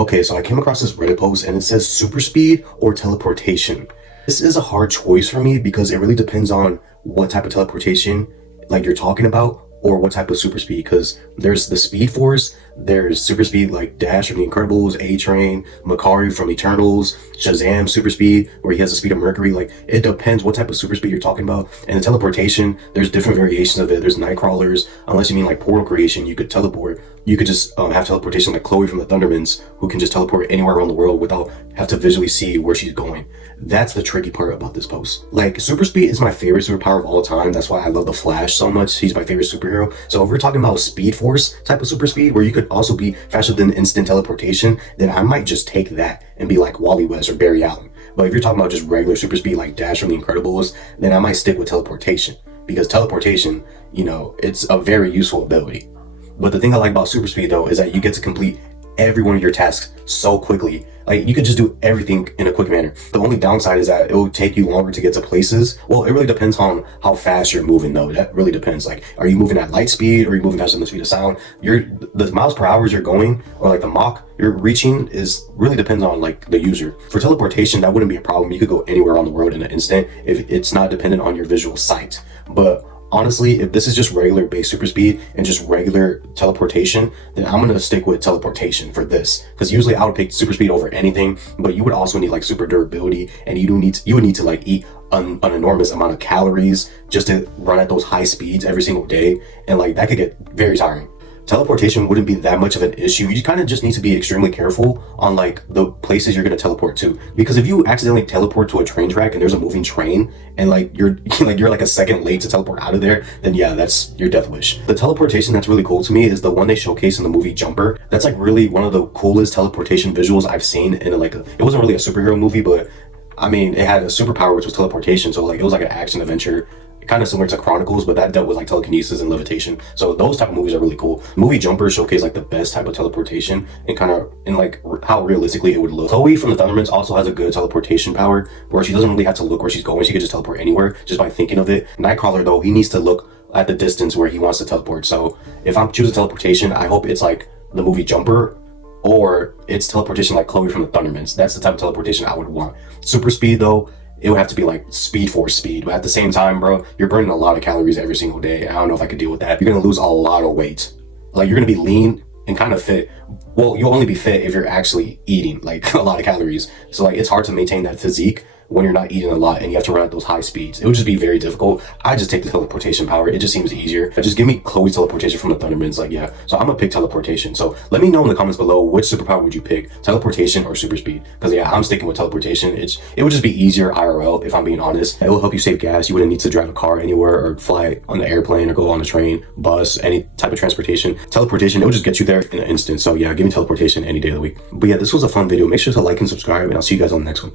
Okay, so I came across this Reddit post and it says super speed or teleportation. This is a hard choice for me because it really depends on what type of teleportation like you're talking about or what type of super speed, because there's the Speed Force, there's super speed like Dash from The Incredibles, A-Train, Makari from Eternals, Shazam super speed where he has the speed of Mercury. Like, it depends what type of super speed you're talking about. And the teleportation, there's different variations of it. There's Nightcrawlers, unless you mean like portal creation, you could teleport. You could just have teleportation like Chloe from the Thundermans, who can just teleport anywhere around the world without have to visually see where she's going. That's the tricky part about this post. Like, super speed is my favorite superpower of all time. That's why I love the Flash so much. He's my favorite superhero. So if we're talking about Speed Force type of super speed, where you could also be faster than instant teleportation, then I might just take that and be like Wally West or Barry Allen. But if you're talking about just regular super speed like Dash from The Incredibles, then I might stick with teleportation, because teleportation, you know, it's a very useful ability. But the thing I like about super speed though is that you get to complete every one of your tasks so quickly. Like, you can just do everything in a quick manner. The only downside is that it will take you longer to get to places. Well, it really depends on how fast you're moving though. That really depends. Like, are you moving at light speed or are you moving faster than the speed of sound? The miles per hour you're going, or like the Mach you're reaching, is really depends on like the user. For teleportation, that wouldn't be a problem. You could go anywhere around the world in an instant if it's not dependent on your visual sight. But honestly, if this is just regular base super speed and just regular teleportation, then I'm gonna stick with teleportation for this, because usually I would pick super speed over anything. But you would also need like super durability, and you would need to like eat an enormous amount of calories just to run at those high speeds every single day, and like that could get very tiring. Teleportation wouldn't be that much of an issue. You kind of just need to be extremely careful on like the places you're going to teleport to, because if you accidentally teleport to a train track and there's a moving train and like you're like a second late to teleport out of there, then yeah, that's your death wish. The teleportation that's really cool to me is the one they showcase in the movie Jumper. That's like really one of the coolest teleportation visuals I've seen in it wasn't really a superhero movie, but I mean, it had a superpower, which was teleportation. So like, it was like an action adventure, kind of similar to Chronicles, but that dealt with like telekinesis and levitation. So those type of movies are really cool. Movie Jumper showcase like the best type of teleportation and kind of in like how realistically it would look. Chloe from the Thundermans also has a good teleportation power where she doesn't really have to look where she's going. She could just teleport anywhere just by thinking of it. Nightcrawler though, he needs to look at the distance where he wants to teleport. So if I'm choosing teleportation, I hope it's like the movie Jumper, or it's teleportation like Chloe from the Thundermans. That's the type of teleportation I would want. Super speed though, it would have to be like Speed Force speed. But at the same time, bro, you're burning a lot of calories every single day. I don't know if I could deal with that. You're gonna lose a lot of weight. Like, you're gonna be lean and kind of fit. Well, you'll only be fit if you're actually eating like a lot of calories. So like, it's hard to maintain that physique when you're not eating a lot and you have to run at those high speeds. It would just be very difficult. I just take the teleportation power. It just seems easier. Just give me Chloe's teleportation from the Thundermans. Like, yeah. So I'm gonna pick teleportation. So let me know in the comments below, which superpower would you pick? Teleportation or super speed? Because yeah, I'm sticking with teleportation. It would just be easier IRL, if I'm being honest. It will help you save gas. You wouldn't need to drive a car anywhere or fly on the airplane or go on a train, bus, any type of transportation. Teleportation, it would just get you there in an instant. So yeah, give me teleportation any day of the week. But yeah, this was a fun video. Make sure to like and subscribe, and I'll see you guys on the next one.